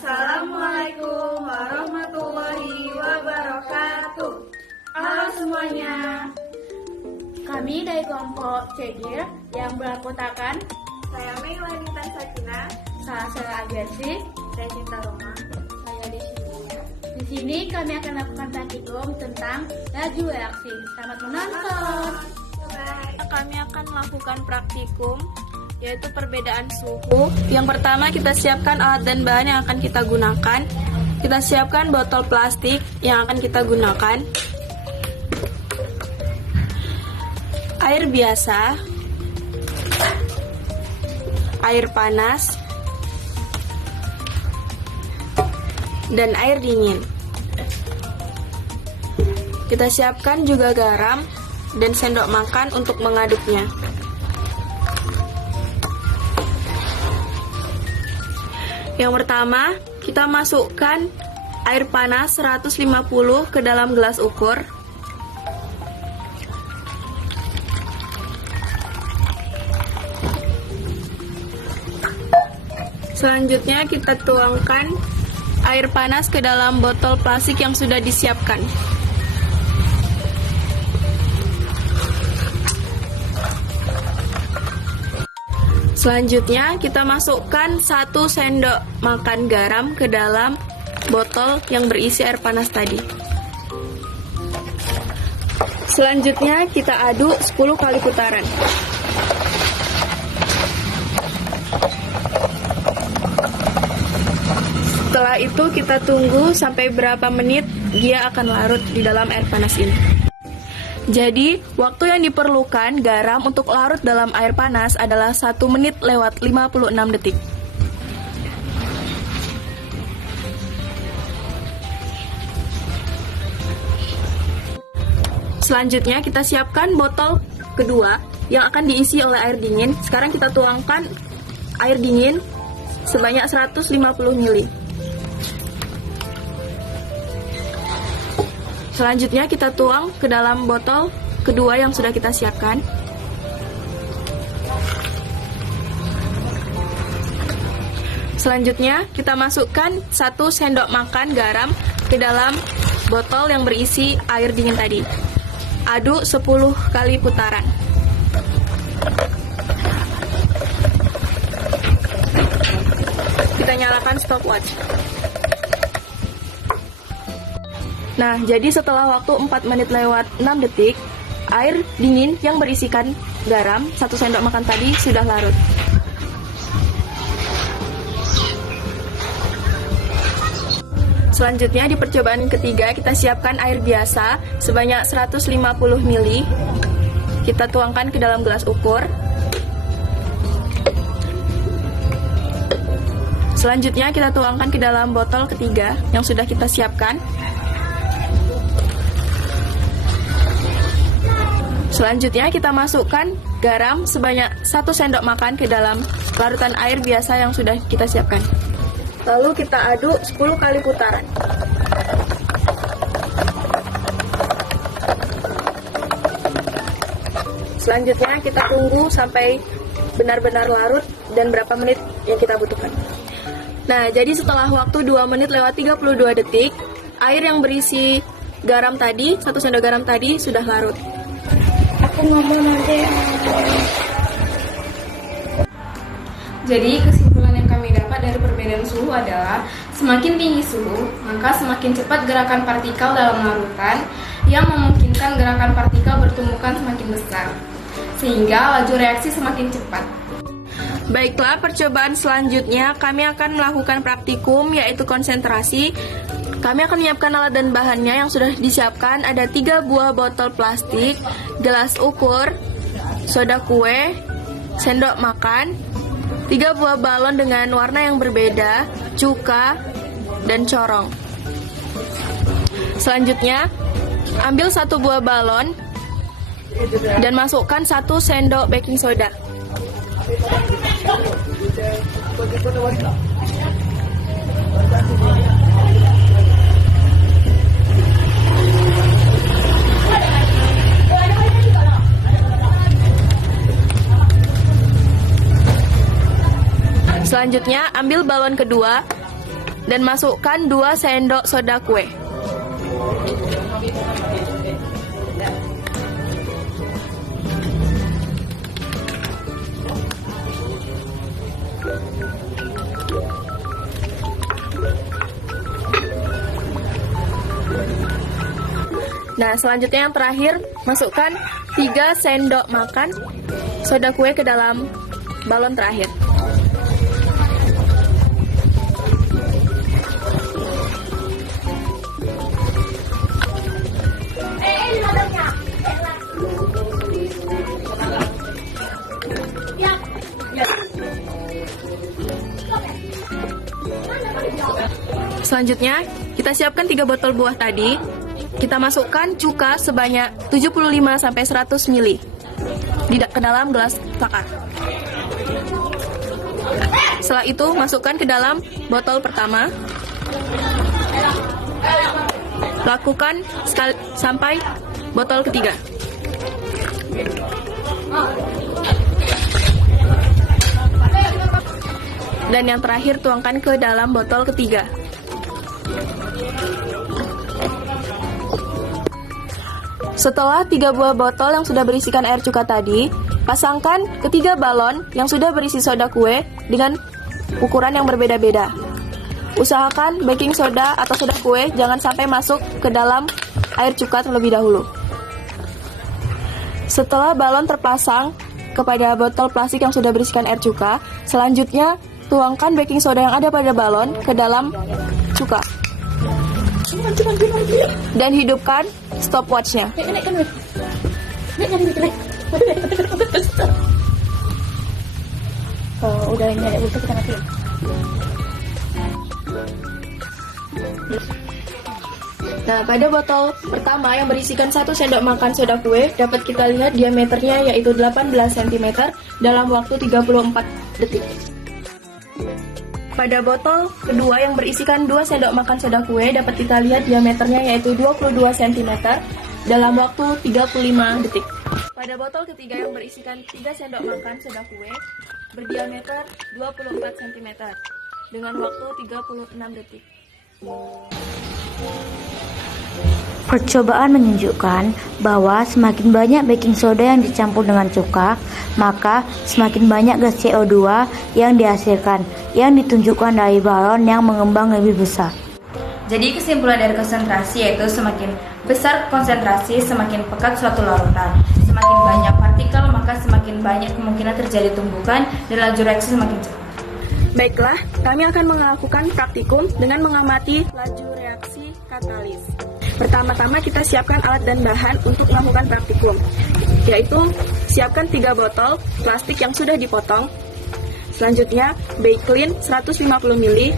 Assalamualaikum warahmatullahi wabarakatuh. Halo semuanya. Kami dari kelompok CG yang beranggotakan Saya Mei Wanita Sakina. Saya Agensi. Saya Cinta Roma. Saya di sini. Di sini kami akan melakukan praktikum tentang laju reaksi. Selamat menonton. Bye. Kami akan melakukan praktikum yaitu perbedaan suhu. Yang pertama kita siapkan alat dan bahan yang akan kita gunakan. Kita siapkan botol plastik yang akan kita gunakan. Air biasa, air panas, dan air dingin. Kita siapkan juga garam dan sendok makan untuk mengaduknya. Yang pertama, kita masukkan air panas 150 ke dalam gelas ukur. Selanjutnya kita tuangkan air panas ke dalam botol plastik yang sudah disiapkan. Selanjutnya kita masukkan 1 sendok makan garam ke dalam botol yang berisi air panas tadi. Selanjutnya kita aduk 10 kali putaran. Setelah itu kita tunggu sampai berapa menit dia akan larut di dalam air panas ini. Jadi, waktu yang diperlukan garam untuk larut dalam air panas adalah 1 menit lewat 56 detik. Selanjutnya, kita siapkan botol kedua yang akan diisi oleh air dingin. Sekarang kita tuangkan air dingin sebanyak 150 ml. Selanjutnya kita tuang ke dalam botol kedua yang sudah kita siapkan. Selanjutnya kita masukkan 1 sendok makan garam ke dalam botol yang berisi air dingin tadi. Aduk 10 kali putaran. Kita nyalakan stopwatch. Nah, jadi setelah waktu 4 menit lewat 6 detik, air dingin yang berisikan garam 1 sendok makan tadi sudah larut. Selanjutnya di percobaan ketiga kita siapkan air biasa sebanyak 150 ml. Kita tuangkan ke dalam gelas ukur. Selanjutnya kita tuangkan ke dalam botol ketiga yang sudah kita siapkan. Selanjutnya kita masukkan garam sebanyak 1 sendok makan ke dalam larutan air biasa yang sudah kita siapkan. Lalu kita aduk 10 kali putaran. Selanjutnya kita tunggu sampai benar-benar larut dan berapa menit yang kita butuhkan. Nah, jadi setelah waktu 2 menit lewat 32 detik, air yang berisi garam tadi, 1 sendok garam tadi sudah larut. Jadi kesimpulan yang kami dapat dari perbedaan suhu adalah semakin tinggi suhu, maka semakin cepat gerakan partikel dalam larutan yang memungkinkan gerakan partikel bertumbukan semakin besar, sehingga laju reaksi semakin cepat. Baiklah, percobaan selanjutnya kami akan melakukan praktikum yaitu konsentrasi. Kami akan menyiapkan alat dan bahannya yang sudah disiapkan. Ada 3 buah botol plastik, gelas ukur, soda kue, sendok makan, 3 buah balon dengan warna yang berbeda, cuka, dan corong. Selanjutnya, ambil 1 buah balon dan masukkan 1 sendok baking soda. Selanjutnya, ambil balon kedua dan masukkan 2 sendok soda kue. Nah, selanjutnya yang terakhir, masukkan 3 sendok makan soda kue ke dalam balon terakhir. Selanjutnya, kita siapkan 3 botol buah tadi. Kita masukkan cuka sebanyak 75-100 ml ke dalam gelas bakar. Setelah itu, masukkan ke dalam botol pertama. Lakukan sampai botol ketiga. Dan yang terakhir, tuangkan ke dalam botol ketiga. Setelah 3 buah botol yang sudah berisikan air cuka tadi, pasangkan ketiga balon yang sudah berisi soda kue dengan ukuran yang berbeda-beda. Usahakan baking soda atau soda kue jangan sampai masuk ke dalam air cuka terlebih dahulu. Setelah balon terpasang kepada botol plastik yang sudah berisikan air cuka, selanjutnya tuangkan baking soda yang ada pada balon ke dalam cuka. Dan hidupkan stopwatch-nya. Oh, udah ini ada ulta kita mati. Nah, pada botol pertama yang berisikan 1 sendok makan soda kue, dapat kita lihat diameternya yaitu 18 cm dalam waktu 34 detik. Pada botol kedua yang berisikan 2 sendok makan soda kue, dapat kita lihat diameternya yaitu 22 cm dalam waktu 35 detik. Pada botol ketiga yang berisikan 3 sendok makan soda kue, berdiameter 24 cm dengan waktu 36 detik. Percobaan menunjukkan bahwa semakin banyak baking soda yang dicampur dengan cuka, maka semakin banyak gas CO2 yang dihasilkan, yang ditunjukkan dari balon yang mengembang lebih besar. Jadi kesimpulan dari konsentrasi yaitu semakin besar konsentrasi, semakin pekat suatu larutan. Semakin banyak partikel, maka semakin banyak kemungkinan terjadi tumbukan dan laju reaksi semakin cepat. Baiklah, kami akan melakukan praktikum dengan mengamati laju reaksi katalis. Pertama-tama kita siapkan alat dan bahan untuk melakukan praktikum, yaitu siapkan 3 botol plastik yang sudah dipotong. Selanjutnya, Bakelin 150 ml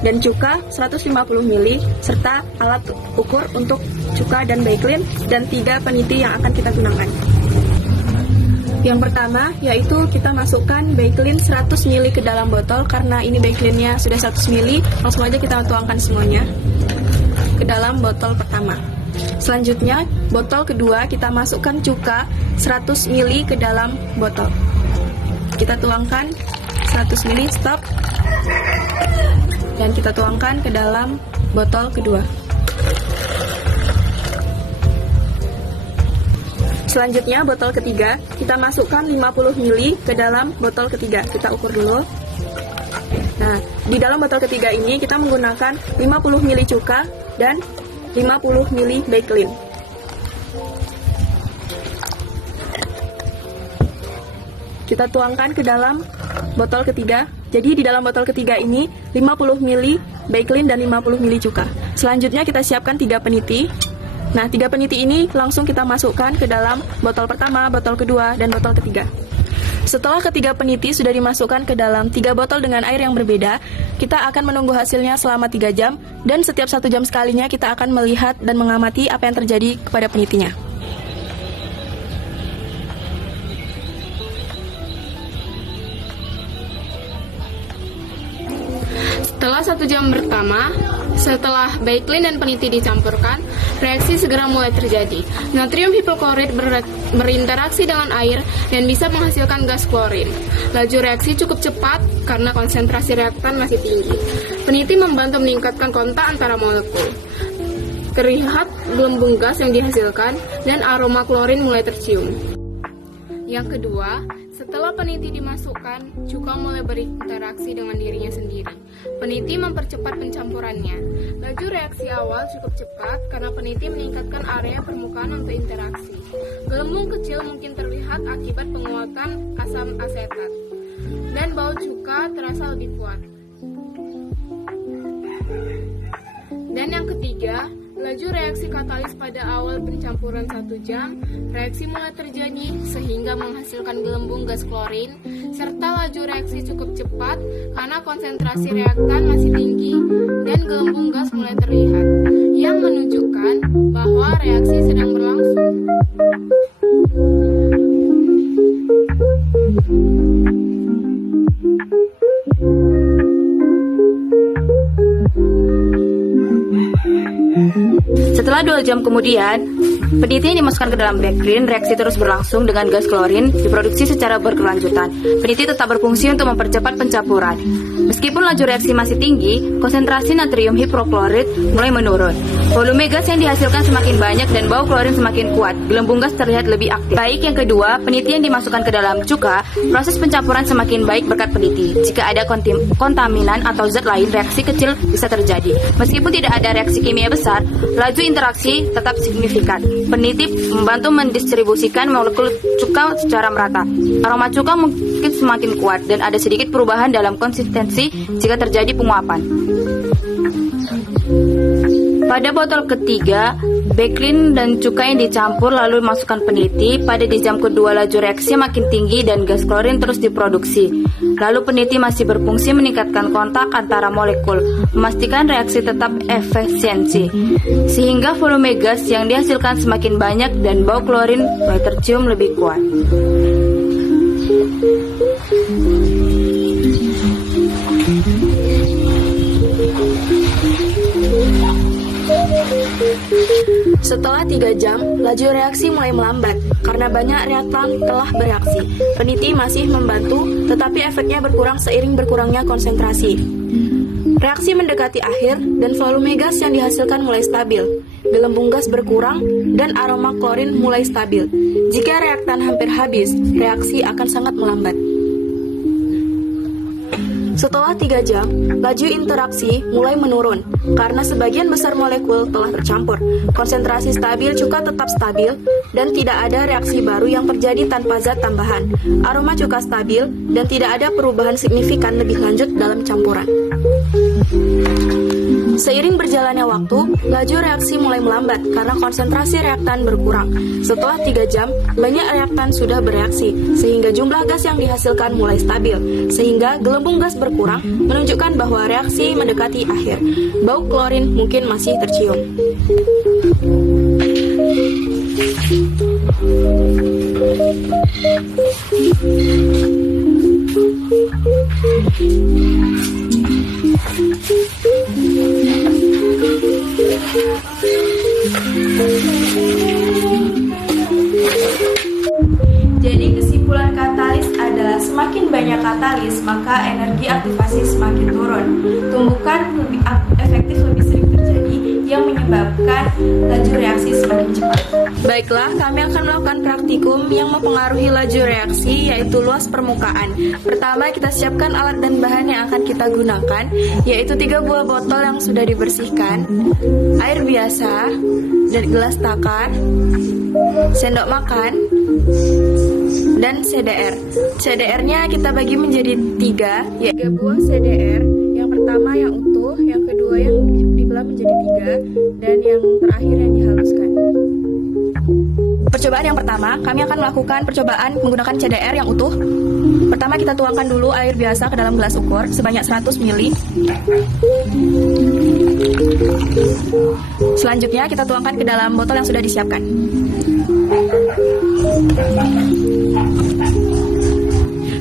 dan cuka 150 ml serta alat ukur untuk cuka dan Bakelin dan 3 peniti yang akan kita gunakan. Yang pertama yaitu kita masukkan Bakelin 100 ml ke dalam botol. Karena ini Bakelinnya sudah 100 ml, langsung aja kita tuangkan semuanya ke dalam botol pertama. Selanjutnya, botol kedua kita masukkan cuka 100 ml ke dalam botol. Kita tuangkan 100 ml, stop. Dan kita tuangkan ke dalam botol kedua. Selanjutnya, botol ketiga kita masukkan 50 ml ke dalam botol ketiga. Kita ukur dulu. Nah, di dalam botol ketiga ini kita menggunakan 50 ml cuka dan 50 ml Bakelin. Kita tuangkan ke dalam botol ketiga. Jadi di dalam botol ketiga ini 50 ml Bakelin dan 50 ml cuka. Selanjutnya kita siapkan 3 peniti. Nah, 3 peniti ini langsung kita masukkan ke dalam botol pertama, botol kedua, dan botol ketiga. Setelah ketiga peniti sudah dimasukkan ke dalam 3 botol dengan air yang berbeda, kita akan menunggu hasilnya selama 3 jam, dan setiap 1 jam sekalinya kita akan melihat dan mengamati apa yang terjadi kepada penitinya. Setelah 1 jam pertama, Setelah baiklin dan peniti dicampurkan, reaksi segera mulai terjadi. Natrium hipoklorit berinteraksi dengan air dan bisa menghasilkan gas klorin. Laju reaksi cukup cepat karena konsentrasi reaktan masih tinggi. Peniti membantu meningkatkan kontak antara molekul. Terlihat gelembung gas yang dihasilkan dan aroma klorin mulai tercium. Yang kedua, setelah peniti dimasukkan, cuka mulai berinteraksi dengan dirinya sendiri. Peniti mempercepat pencampurannya. Laju reaksi awal cukup cepat karena peniti meningkatkan area permukaan untuk interaksi. Gelembung kecil mungkin terlihat akibat penguatan asam asetat. Dan bau cuka terasa lebih kuat. Dan yang ketiga, laju reaksi katalis pada awal pencampuran 1 jam, reaksi mulai terjadi sehingga menghasilkan gelembung gas klorin, serta laju reaksi cukup cepat karena konsentrasi reaktan masih tinggi dan gelembung gas mulai terlihat, yang menunjukkan bahwa reaksi sedang berlangsung. Setelah 2 jam kemudian, peniti yang dimasukkan ke dalam baiklin, reaksi terus berlangsung dengan gas klorin diproduksi secara berkelanjutan. Peniti tetap berfungsi untuk mempercepat pencampuran. Meskipun laju reaksi masih tinggi, konsentrasi natrium hipoklorit mulai menurun. Volume gas yang dihasilkan semakin banyak dan bau klorin semakin kuat. Gelembung gas terlihat lebih aktif. Baik yang kedua, peniti yang dimasukkan ke dalam cuka, proses pencampuran semakin baik berkat peniti. Jika ada kontaminan atau zat lain, reaksi kecil bisa terjadi. Meskipun tidak ada reaksi kimia besar, laju interaksi tetap signifikan. Peniti membantu mendistribusikan molekul cuka secara merata. Aroma cuka mungkin semakin kuat dan ada sedikit perubahan dalam konsistensi jika terjadi penguapan. Pada botol ketiga, baiklin dan cuka yang dicampur lalu masukkan peniti. Pada di jam kedua laju reaksi makin tinggi dan gas klorin terus diproduksi. Lalu peniti masih berfungsi meningkatkan kontak antara molekul, memastikan reaksi tetap efisiensi, sehingga volume gas yang dihasilkan semakin banyak dan bau klorin mulai tercium lebih kuat. Setelah 3 jam, laju reaksi mulai melambat karena banyak reaktan telah bereaksi. Peniti masih membantu, tetapi efeknya berkurang seiring berkurangnya konsentrasi. Reaksi mendekati akhir dan volume gas yang dihasilkan mulai stabil. Gelembung gas berkurang dan aroma klorin mulai stabil. Jika reaktan hampir habis, reaksi akan sangat melambat. Setelah 3 jam, laju interaksi mulai menurun karena sebagian besar molekul telah tercampur. Konsentrasi stabil cuka tetap stabil dan tidak ada reaksi baru yang terjadi tanpa zat tambahan. Aroma cuka stabil dan tidak ada perubahan signifikan lebih lanjut dalam campuran. Seiring berjalannya waktu, laju reaksi mulai melambat karena konsentrasi reaktan berkurang. Setelah 3 jam, banyak reaktan sudah bereaksi, sehingga jumlah gas yang dihasilkan mulai stabil, sehingga gelembung gas berkurang, menunjukkan bahwa reaksi mendekati akhir. Bau klorin mungkin masih tercium. Jadi kesimpulan katalis adalah semakin banyak katalis, maka energi aktivasi semakin turun. Tumbukan lebih efektif lebih sering terjadi yang menyebabkan laju reaksi semakin cepat. Baiklah, kami akan melakukan praktikum yang mempengaruhi laju reaksi, yaitu luas permukaan. Pertama, kita siapkan alat dan bahan yang akan kita gunakan, yaitu 3 buah botol yang sudah dibersihkan, air biasa, dan gelas takar, sendok makan, dan CDR. CDR-nya kita bagi menjadi 3, yaitu 3 buah CDR. Yang pertama yang utuh, yang kedua yang dibelah menjadi 3, dan yang terakhir yang dihaluskan. Percobaan yang pertama, kami akan melakukan percobaan menggunakan CDR yang utuh. Pertama, kita tuangkan dulu air biasa ke dalam gelas ukur sebanyak 100 ml. Selanjutnya, kita tuangkan ke dalam botol yang sudah disiapkan.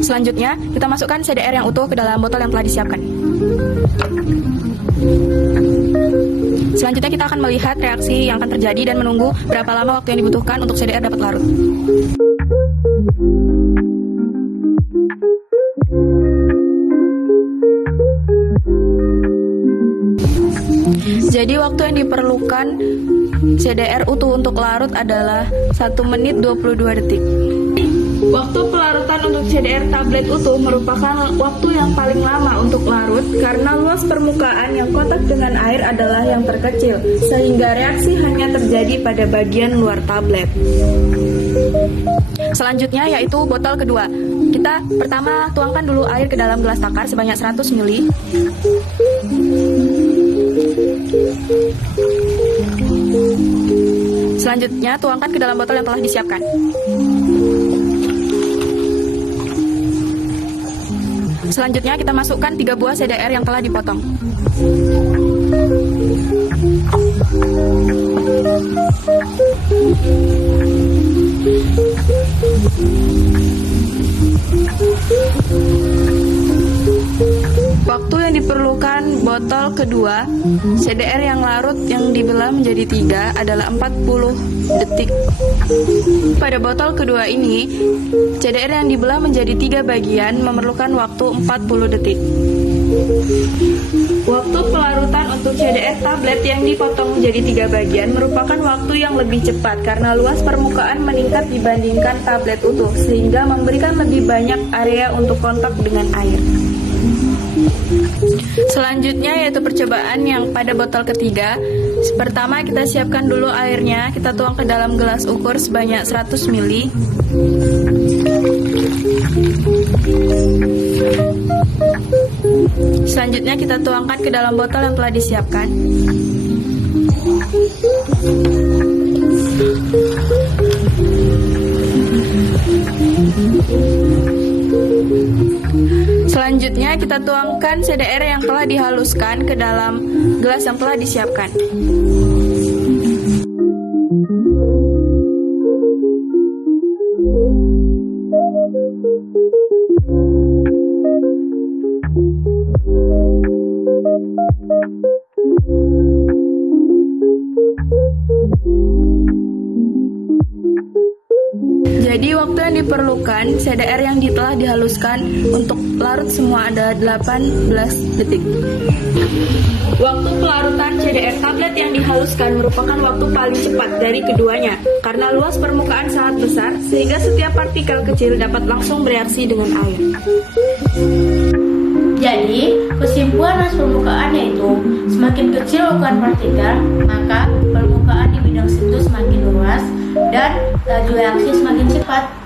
Selanjutnya, kita masukkan CDR yang utuh ke dalam botol yang telah disiapkan. Selanjutnya kita akan melihat reaksi yang akan terjadi dan menunggu berapa lama waktu yang dibutuhkan untuk CDR dapat larut. Jadi waktu yang diperlukan CDR utuh untuk larut adalah 1 menit 22 detik. Waktu pelarutan untuk CDR tablet utuh merupakan waktu yang paling lama untuk larut karena luas permukaan yang kontak dengan air adalah yang terkecil, sehingga reaksi hanya terjadi pada bagian luar tablet. Selanjutnya yaitu botol kedua. Kita pertama tuangkan dulu air ke dalam gelas takar sebanyak 100 ml. Selanjutnya tuangkan ke dalam botol yang telah disiapkan. Selanjutnya kita masukkan 3 buah CDR yang telah dipotong. Waktu yang diperlukan botol kedua, CDR yang larut yang dibelah menjadi 3 adalah 40 detik. Pada botol kedua ini, CDR yang dibelah menjadi 3 bagian memerlukan waktu 40 detik. Waktu pelarutan untuk CDR tablet yang dipotong menjadi 3 bagian merupakan waktu yang lebih cepat karena luas permukaan meningkat dibandingkan tablet utuh, sehingga memberikan lebih banyak area untuk kontak dengan air. Selanjutnya yaitu percobaan yang pada botol ketiga. Pertama kita siapkan dulu airnya, kita tuang ke dalam gelas ukur sebanyak 100 ml. Selanjutnya kita tuangkan ke dalam botol yang telah disiapkan. Selanjutnya kita tuangkan CDR yang telah dihaluskan ke dalam gelas yang telah disiapkan. Jadi waktu yang diperlukan CDR yang telah dihaluskan untuk larut semua ada 18 detik. Waktu pelarutan CDR tablet yang dihaluskan merupakan waktu paling cepat dari keduanya karena luas permukaan sangat besar sehingga setiap partikel kecil dapat langsung bereaksi dengan air. Jadi, kesimpulan luas permukaan yaitu semakin kecil ukuran partikel, maka permukaan di bidang situ semakin luas dan laju reaksi semakin cepat.